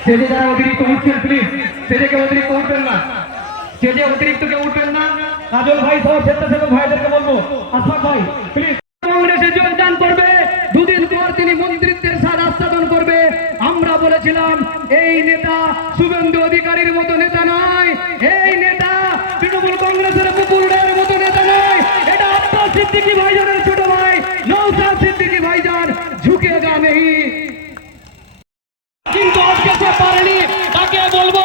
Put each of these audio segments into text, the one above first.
স্টেজে যারা অতিরিক্ত উঠছেন প্লিজ স্টেজে অতিরিক্ত উঠবেন না। স্টেজে অতিরিক্ত কেউ উঠবেন না। কাজল ভাই সহ স্বেচ্ছাসেবক ভাইদেরকে বলব, আশফাক ভাই প্লিজ আমরা বলেছিলাম, এই নেতা শুভেন্দু অধিকারীর মতো নেতা নয়। এই নেতা তৃণমূল কংগ্রেসের মুকুল মতো নেতা নয়। এটা আব্বাস ভাই নৌসাদ সিদ্দিকী ভাইজান ঝুঁকে গা নেই কিন্তু আজকে সে পারেনি তাকে বলব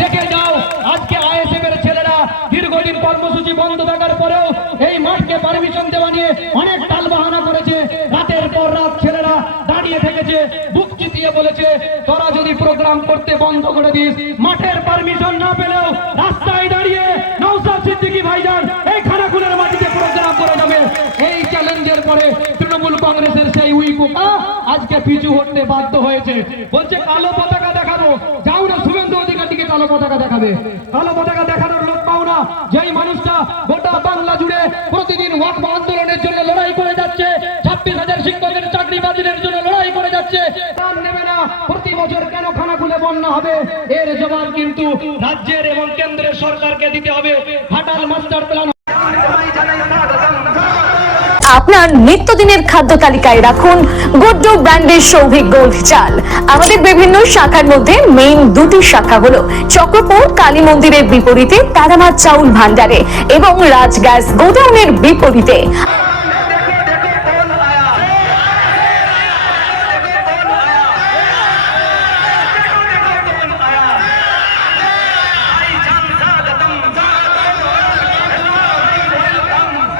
দেখে যাও আজকে আইএসএফ এর ছেলেরা দীর্ঘদিন কর্মসূচি বন্ধ থাকার পরেও এই মাঠকে পারমিশন দেওয়া নিয়ে অনেক টালবাহানা করেছে। রাতের পর রাত ছেলেরা দাঁড়িয়ে থেকেছে, বুক চিতিয়ে বলেছে, তোরা যদি প্রোগ্রাম করতে বন্ধ করে দিস, মাঠের পারমিশন না পেলেও রাস্তায় দাঁড়িয়ে নৌসাদ সিদ্দিকী ভাইজান এই খানাকুলের মাটিতে প্রোগ্রাম করে যাবে। এই চ্যালেঞ্জের পরে তৃণমূল কংগ্রেসের সেই উইকুকা আজকে পিছু হটতে বাধ্য হয়েছে। বলছে, কালো পতাকা দেখাবো, যাও না শুভেন্দু অধিকারীকে কালো পতাকা দেখাবে। কালো পতাকা দেখানোর লোক পাও না, যেই মানুষটা প্রতিদিন ওয়াকফ আন্দোলনের জন্য লড়াই করে যাচ্ছে। ছাব্বিশ হাজার শিক্ষকের চাকরি বাতিলের জন্য লড়াই করে যাচ্ছে। প্রাণ নেবে না, প্রতি বছর কেন খানা খুলে বন্যা হবে? এর জবাব কিন্তু রাজ্যের এবং কেন্দ্রের সরকারকে দিতে হবে। ঘাটাল মাস্টার প্ল্যান আপনার নিত্যদিনের খাদ্য তালিকায় রাখুন গুড্ডু ব্র্যান্ডের সৌভিক গোল্ড চাল। আমাদের বিভিন্ন শাখার মধ্যে মেইন দুটি শাখা হলো চক্রপুর, কালী মন্দিরের বিপরীতে তারামা চাউল ভান্ডারে এবং রাজগ্যাস গোডাউনের বিপরীতে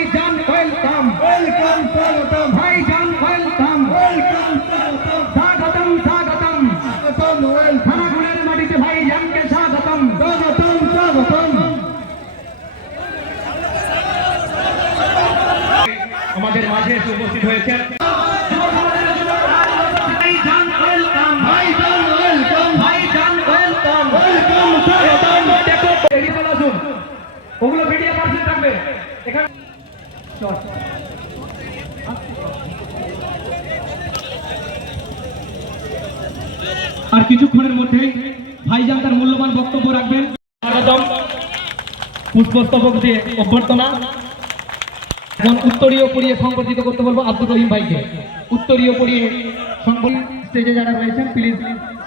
ভাইজান ওয়েলকাম ওয়েলকাম স্বাগতম ভাইজান ওয়েলকাম ওয়েলকাম স্বাগতম স্বাগতম স্বাগতম স্বাগতম ওয়েলকাম খানাকুলের মাটিতে ভাইজানকে স্বাগতম স্বাগতম স্বাগতম আমাদের মাঝে এসে উপস্থিত হয়েছেন ভাইজান ওয়েলকাম ভাইজান ওয়েলকাম ভাইজান ওয়েলকাম ওয়েলকাম স্বাগতম দেখো এদিকে চলে আসুন। ওগুলো মিডিয়া পার্সন থাকবে। এখানে আর কিছুক্ষণের মধ্যে ভাইজান তার মূল্যবান বক্তব্য রাখবেন। স্বাগতম। পুষ্পস্তবক দিয়ে অভ্যর্থনা। এখন উত্তরীয় পড়িয়ে সংগঠিত করতে বলব আব্দুল রহিম ভাইকে। উত্তরীয় পড়িয়ে সংবর্ধিত স্টেজে যারা রয়েছেন প্লিজ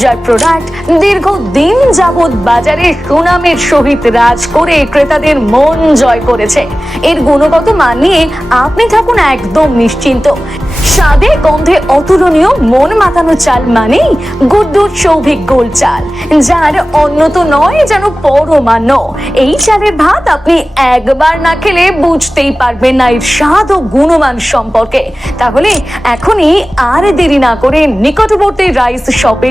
যার প্রোডাক্ট দীর্ঘদিন যাবৎ বাজারে সুনামের সহিত রাজ করে ক্রেতাদের মন জয় করেছে। এর গুণগত মান নিয়ে আপনি থাকুন একদম নিশ্চিন্ত। স্বাদে, গন্ধে অতুলনীয়, মন মাতানো চাল মানেই গুড্ডুর সৌভিক গোল চাল, যার অন্য তো নয় যেন পরমান্ন। এই চালের ভাত আপনি একবার না খেলে বুঝতেই পারবেন না এর স্বাদ ও গুণমান সম্পর্কে। তাহলে এখনই আর দেরি না করে নিকটবর্তী রাইস শপে